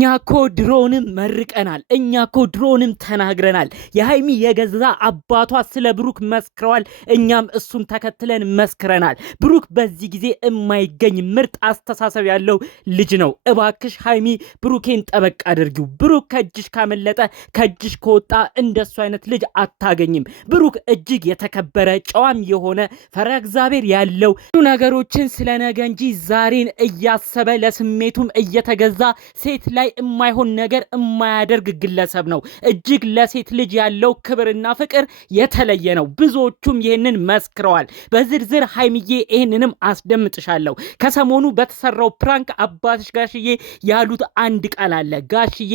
እኛኮ ድሮንም መርቀናል። እኛኮ ድሮንም ተናግረናል። የሃይሚ የገዛ አባቷ ስለ ብሩክ መስክረዋል። እኛም እሱን ተከትለን መስክረናል። ብሩክ በዚህ ጊዜ የማይገኝ ምርጥ አስተሳሰብ ያለው ልጅ ነው። እባክሽ ሃይሚ ብሩኬን ጠበቅ አድርጊው። ብሩክ ከእጅሽ ካመለጠ ከእጅሽ ከወጣ እንደሱ አይነት ልጅ አታገኝም። ብሩክ እጅግ የተከበረ ጨዋም የሆነ ፈሪሃ እግዚአብሔር ያለው ነገሮችን ስለነገ እንጂ ዛሬን እያሰበ ለስሜቱም እየተገዛ ሴት ላይ የማይሆን ነገር የማያደርግ ግለሰብ ነው። እጅግ ለሴት ልጅ ያለው ክብርና ፍቅር የተለየ ነው። ብዙዎቹም ይህንን መስክረዋል። በዝርዝር ሃይሚዬ ይህንንም አስደምጥሻለሁ። ከሰሞኑ በተሰራው ፕራንክ አባትሽ ጋሽዬ ያሉት አንድ ቃል አለ። ጋሽዬ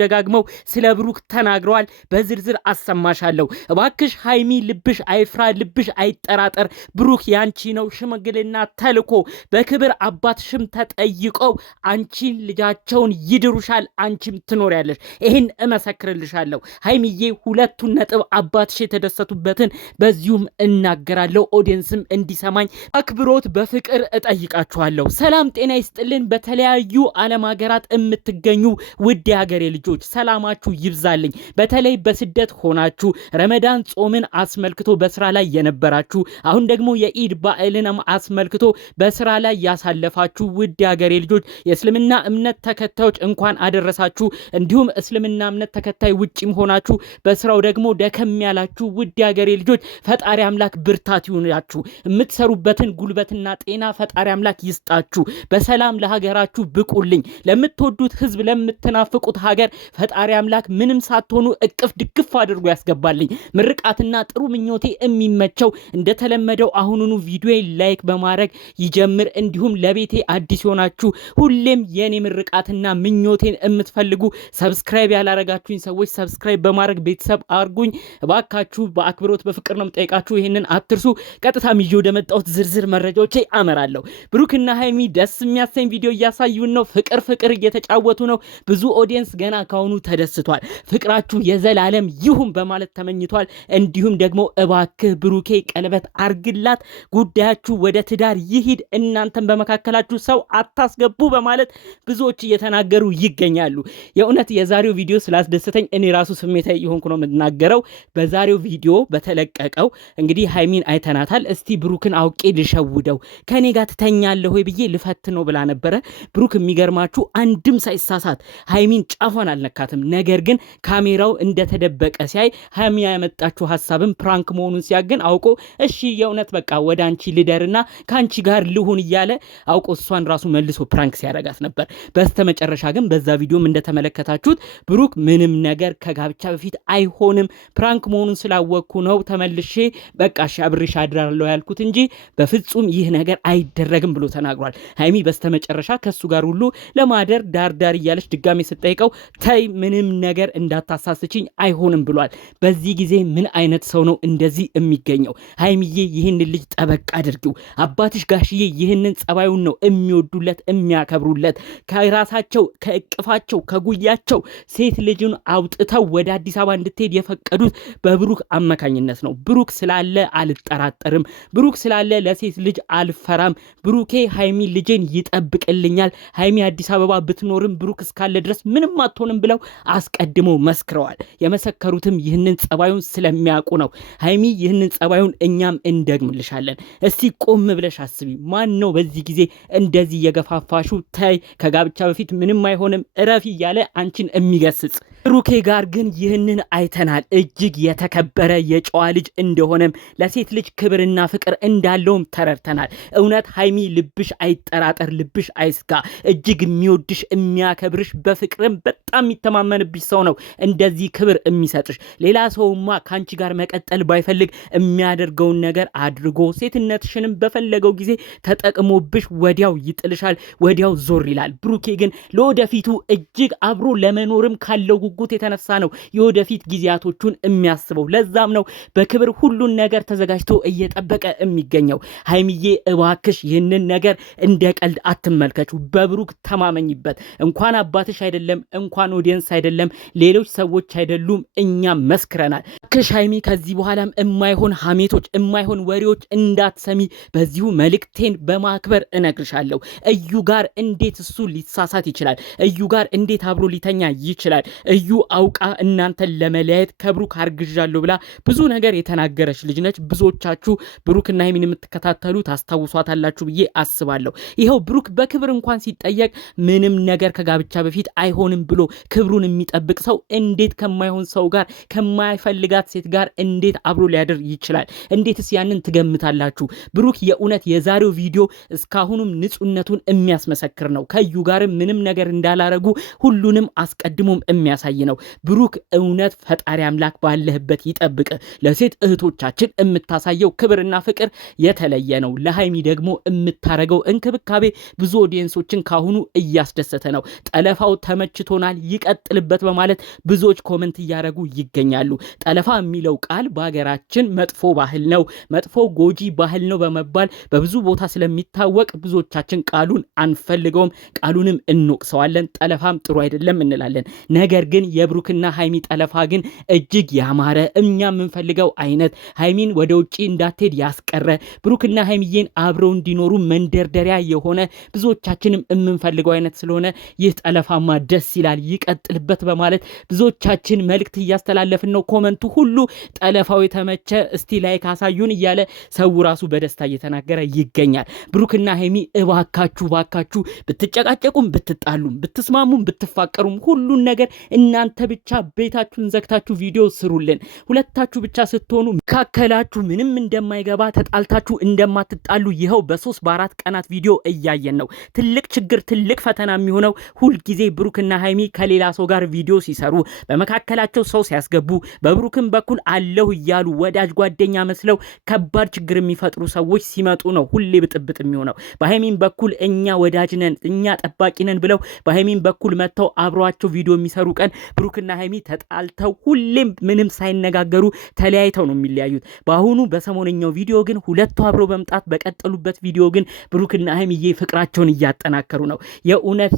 ደጋግመው ስለ ብሩክ ተናግረዋል። በዝርዝር አሰማሻለሁ። እባክሽ ሃይሚ ልብሽ አይፍራ፣ ልብሽ አይጠራጠር። ብሩክ ያንቺ ነው። ሽምግልና ተልኮ በክብር አባትሽም ተጠይቀው አንቺን ልጃቸውን ይድሩሻል፣ አንቺም ትኖሪያለሽ። ይሄን እመሰክርልሻለሁ። ሃይሚዬ ሁለቱን ነጥብ አባትሽ የተደሰቱበትን በዚሁም እናገራለሁ። ኦዲየንስም እንዲሰማኝ አክብሮት በፍቅር እጠይቃችኋለሁ። ሰላም ጤና ይስጥልን። በተለያዩ ዓለም ሀገራት የምትገኙ ውድ የሀገሬ ልጆች ሰላማችሁ ይብዛልኝ። በተለይ በስደት ሆናችሁ ረመዳን ጾምን አስመልክቶ በስራ ላይ የነበራችሁ አሁን ደግሞ የኢድ በዓልን አስመልክቶ በስራ ላይ ያሳለፋችሁ ውድ የሀገሬ ልጆች የእስልምና እምነት ተከታዮች እንኳን አደረሳችሁ። እንዲሁም እስልምና እምነት ተከታይ ውጪም ሆናችሁ በስራው ደግሞ ደከም ያላችሁ ውድ የሀገሬ ልጆች ፈጣሪ አምላክ ብርታት ይሁንላችሁ። የምትሰሩበትን ጉልበትና ጤና ፈጣሪ አምላክ ይስጣችሁ። በሰላም ለሀገራችሁ ብቁልኝ። ለምትወዱት ህዝብ፣ ለምትናፍቁት ሀገር ፈጣሪ አምላክ ምንም ሳትሆኑ እቅፍ ድግፍ አድርጎ ያስገባልኝ። ምርቃትና ጥሩ ምኞቴ የሚመቸው እንደተለመደው አሁኑኑ ቪዲዮ ላይክ በማድረግ ይጀምር። እንዲሁም ለቤቴ አዲስ ሆናችሁ ሁሌም የኔ ምርቃትና ምኞቴን የምትፈልጉ ሰብስክራይብ ያላረጋችሁኝ ሰዎች ሰብስክራይብ በማድረግ ቤተሰብ አርጉኝ እባካችሁ። በአክብሮት በፍቅር ነው የምጠይቃችሁ። ይሄንን አትርሱ። ቀጥታ ይዤ ወደ መጣሁት ዝርዝር መረጃዎቼ አመራለሁ። ብሩክና ሃይሚ ደስ የሚያሰኝ ቪዲዮ እያሳዩን ነው። ፍቅር እየተጫወቱ ነው። ብዙ ኦዲየንስ ገና ካሁኑ ተደስቷል። ፍቅራችሁ የዘላለም ይሁን በማለት ተመኝቷል። እንዲሁም ደግሞ እባክህ ብሩኬ ቀለበት አርግላት፣ ጉዳያችሁ ወደ ትዳር ይሂድ፣ እናንተም በመካከላችሁ ሰው አታስገቡ በማለት ብዙዎች እየተናገሩ ይገኛሉ። የእውነት የዛሬው ቪዲዮ ስላስደሰተኝ እኔ ራሱ ስሜታዊ የሆንኩ ነው የምናገረው። በዛሬው ቪዲዮ በተለቀቀው እንግዲህ ሃይሚን አይተናታል። እስቲ ብሩክን አውቄ ልሸውደው ከኔ ጋር ትተኛለህ ወይ ብዬ ልፈትነው ብላ ነበረ። ብሩክ የሚገርማችሁ አንድም ሳይሳሳት ሃይሚን ጫፏን አልነካትም። ነገር ግን ካሜራው እንደተደበቀ ሲያይ ሃይሚ ያመጣችው ሐሳብም ፕራንክ መሆኑን ሲያገን አውቆ እሺ የእውነት በቃ ወደ አንቺ ልደርና ካንቺ ጋር ልሁን እያለ አውቆ እሷን ራሱ መልሶ ፕራንክ ሲያረጋት ነበር። በስተመጨረሻ ግን በዛ ቪዲዮም እንደተመለከታችሁት ብሩክ ምንም ነገር ከጋብቻ በፊት አይሆንም፣ ፕራንክ መሆኑን ስላወቅኩ ነው ተመልሼ በቃ አብሬሽ አድራለሁ ያልኩት እንጂ በፍጹም ይህ ነገር አይደረግም ብሎ ተናግሯል። ሃይሚ በስተመጨረሻ ከሱ ጋር ሁሉ ለማደር ዳር እያለች ድጋሜ ስትጠይቀው ተይ ምንም ነገር እንዳታሳስችኝ አይሆንም ብሏል። በዚህ ጊዜ ምን አይነት ሰው ነው እንደዚህ የሚገኘው? ሃይሚዬ ይህን ልጅ ጠበቅ አድርጊው። አባትሽ ጋሽዬ ይህንን ጸባዩን ነው የሚወዱለት የሚያከብሩለት። ከራሳቸው ከእቅፋቸው ከጉያቸው ሴት ልጅን አውጥተው ወደ አዲስ አበባ እንድትሄድ የፈቀዱት በብሩክ አማካኝነት ነው። ብሩክ ስላለ አልጠራጠርም፣ ብሩክ ስላለ ለሴት ልጅ አልፈራም፣ ብሩኬ ሃይሚ ልጄን ይጠብቅልኛል፣ ሃይሚ አዲስ አበባ ብትኖርም ብሩክ እስካለ ድረስ ምንም አትሆንም ብለው አስቀድመው መስክረዋል። የመሰከሩትም ይህንን ጸባዩን ስለሚያውቁ ነው። ሃይሚ ይህንን ጸባዩን እኛም እንደግምልሻለን። እስቲ ቆም ብለሽ አስቢ። ማን ነው በዚህ ጊዜ እንደዚህ የገፋፋሹ ተይ ከጋብቻ በፊት ምንም አይሆንም እረፊ እያለ አንቺን የሚገስጽ? ብሩኬ ጋር ግን ይህንን አይተናል። እጅግ የተከበረ የጨዋ ልጅ እንደሆነም ለሴት ልጅ ክብርና ፍቅር እንዳለውም ተረድተናል። እውነት ሃይሚ ልብሽ አይጠራጠር፣ ልብሽ አይስጋ። እጅግ የሚወድሽ የሚያከብርሽ፣ በፍቅርም በጣም የሚተማመንብሽ ሰው ነው እንደዚህ ክብር የሚሰጥሽ። ሌላ ሰውማ ከአንቺ ጋር መቀጠል ባይፈልግ የሚያደርገውን ነገር አድርጎ ሴትነትሽንም በፈለገው ጊዜ ተጠቅሞብሽ ወዲያው ይጥልሻል፣ ወዲያው ዞር ይላል። ብሩኬ ግን ለወደፊቱ እጅግ አብሮ ለመኖርም ካለው ጉጉት የተነሳ ነው የወደፊት ጊዜያቶቹን የሚያስበው። ለዛም ነው በክብር ሁሉን ነገር ተዘጋጅቶ እየጠበቀ የሚገኘው። ሀይሚዬ እባክሽ ይህንን ነገር እንደ ቀልድ አትመልከቹ። በብሩክ ተማመኝበት። እንኳን አባትሽ አይደለም እንኳን ኦዲየንስ አይደለም ሌሎች ሰዎች አይደሉም እኛም መስክረናል። ክሽ ሀይሚ ከዚህ በኋላም የማይሆን ሀሜቶች የማይሆን ወሬዎች እንዳትሰሚ በዚሁ መልእክቴን በማክበር እነግርሻለሁ። እዩ ጋር እንዴት እሱ ሊሳሳት ይችላል? እዩ ጋር እንዴት አብሮ ሊተኛ ይችላል? እዩ አውቃ እናንተን ለመለያየት ከብሩክ አርግዣለሁ ብላ ብዙ ነገር የተናገረች ልጅ ነች። ብዙዎቻችሁ ብሩክና ሀይሚን የምትከታተሉ ታስታውሷታላችሁ ብዬ አስባለሁ። ይኸው ብሩክ በክብር እንኳን ሲጠየቅ ምንም ነገር ከጋብቻ በፊት አይሆንም ብሎ ክብሩን የሚጠብቅ ሰው እንዴት ከማይሆን ሰው ጋር ከማይፈልጋት ሴት ጋር እንዴት አብሮ ሊያድር ይችላል? እንዴትስ ያንን ትገምታላችሁ? ብሩክ የእውነት የዛሬው ቪዲዮ እስካሁንም ንጹህነቱን የሚያስመሰክር ነው። ከዩ ጋርም ምንም ነገር እንዳላረጉ ሁሉንም አስቀድሞም የሚያሳይ ነው። ብሩክ እውነት ፈጣሪ አምላክ ባለህበት ይጠብቅ። ለሴት እህቶቻችን የምታሳየው ክብርና ፍቅር የተለየ ነው። ለሃይሚ ደግሞ የምታረገው እንክብካቤ ብዙ ኦዲየንሶችን ካሁኑ እያስደሰተ ነው። ጠለፋው ተመችቶናል ይቀጥልበት በማለት ብዙዎች ኮመንት እያደረጉ ይገኛሉ። ጠለፋ የሚለው ቃል በሀገራችን መጥፎ ባህል ነው፣ መጥፎ ጎጂ ባህል ነው በመባል በብዙ ቦታ ስለሚታወቅ ብዙዎቻችን ቃሉን አንፈልገውም፣ ቃሉንም እንወቅሰዋለን። ጠለፋም ጥሩ አይደለም እንላለን። ነገር ግን የብሩክና ሃይሚ ጠለፋ ግን እጅግ ያማረ እኛ የምንፈልገው አይነት ሃይሚን ወደ ውጪ እንዳትሄድ ያስቀረ ብሩክና ሃይሚዬን አብረው እንዲኖሩ መንደርደሪያ የሆነ ብዙዎቻችንም የምንፈልገው አይነት ስለሆነ ይህ ጠለፋማ ደስ ይላል ይቀጥልበት በማለት ብዙዎቻችን መልእክት እያስተላለፍን ነው። ኮመንቱ ሁሉ ጠለፋው የተመቸ እስቲ ላይክ አሳዩን እያለ ሰው ራሱ በደስታ እየተናገረ ይገኛል። ብሩክና ሃይሚ እባካችሁ ባካችሁ ብትጨቃጨቁም ብትጣሉም ብትስማሙም ብትፋቀሩም ሁሉን ነገር እናንተ ብቻ ቤታችሁን ዘግታችሁ ቪዲዮ ስሩልን። ሁለታችሁ ብቻ ስትሆኑ መካከላችሁ ምንም እንደማይገባ ተጣልታችሁ እንደማትጣሉ ይኸው በ3 በ4 ቀናት ቪዲዮ እያየን ነው። ትልቅ ችግር ትልቅ ፈተና የሚሆነው ሁልጊዜ ብሩክና ሃይሚ ከሌላ ሰው ጋር ቪዲዮ ሲሰሩ በመካከላቸው ሰው ሲያስገቡ በብሩክም በኩል አለሁ እያሉ ወዳጅ ጓደኛ መስለው ከባድ ችግር የሚፈጥሩ ሰዎች ሲመጡ ነው ሁሌ ብጥብጥ የሚሆነው። በሃይሚን በኩል እኛ ወዳጅ ነን እኛ ጠባቂ ነን ብለው በሃይሚን በኩል መጥተው አብረዋቸው ቪዲዮ የሚሰሩ ቀን ብሩክና ሃይሚ ተጣልተው ሁሌም ምንም ሳይነጋገሩ ተለያይተው ነው የሚለያዩት። በአሁኑ በሰሞነኛው ቪዲዮ ግን ሁለቱ አብረው በመምጣት በቀጠሉበት ቪዲዮ ግን ብሩክና ሃይሚዬ ፍቅራቸውን እያጠናከሩ ነው።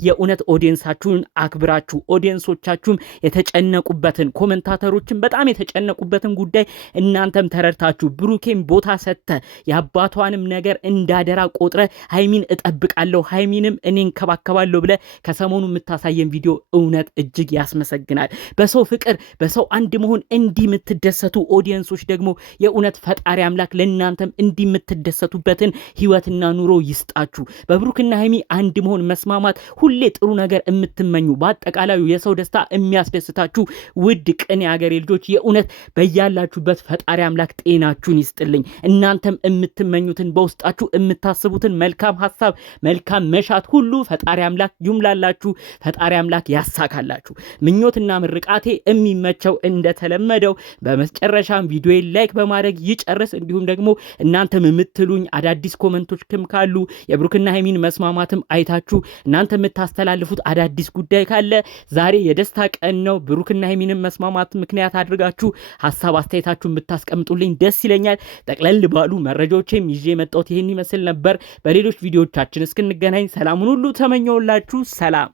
የእውነት ኦዲየንሳችሁን አክብራችሁ ኦዲየንሶቻችሁም የተጨነቁበትን ኮሜንታተሮችን በጣም የተጨነቁበትን ጉዳይ እናንተም ተረድታችሁ ብሩኬን ቦታ ሰጥተ የአባቷንም ነገር እንዳደራ ቆጥረ ሃይሚን እጠብቃለሁ ሃይሚንም እኔ እንከባከባለሁ ብለ ከሰሞኑ የምታሳየን ቪዲዮ እውነት እጅግ ያስመሰግናል። በሰው ፍቅር በሰው አንድ መሆን እንዲህ የምትደሰቱ ኦዲየንሶች ደግሞ የእውነት ፈጣሪ አምላክ ለእናንተም እንዲህ የምትደሰቱበትን ህይወትና ኑሮ ይስጣችሁ። በብሩክና ሃይሚ አንድ መሆን መስማማት ሁሌ ጥሩ ነገር የምትመኙ በአጠቃላዩ የሰው ደስታ የሚያስደስታችሁ ውድ ቅን የአገሬ ልጆች የእውነት በያላችሁበት ፈጣሪ አምላክ ጤናችሁን ይስጥልኝ። እናንተም የምትመኙትን በውስጣችሁ የምታስቡትን መልካም ሀሳብ መልካም መሻት ሁሉ ፈጣሪ አምላክ ይሙላላችሁ፣ ፈጣሪ አምላክ ያሳካላችሁ። ምኞትና ምርቃቴ የሚመቸው እንደተለመደው በመጨረሻም ቪዲዮ ላይክ በማድረግ ይጨርስ። እንዲሁም ደግሞ እናንተም የምትሉኝ አዳዲስ ኮመንቶች ካሉ የብሩክና ሃይሚን መስማማትም አይታችሁ እናንተ የምታስተላልፉት አዳዲስ ጉዳይ ካለ ዛሬ የደስታ ቀን ነው። ብሩክና ሃይሚን መስማማት ምክንያት አድርጋችሁ ሐሳብ አስተያየታችሁን ብታስቀምጡልኝ ደስ ይለኛል። ጠቅለል ባሉ መረጃዎችም ይዤ መጣሁት ይሄን ይመስል ነበር። በሌሎች ቪዲዮዎቻችን እስክንገናኝ ሰላሙን ሁሉ ተመኘውላችሁ። ሰላም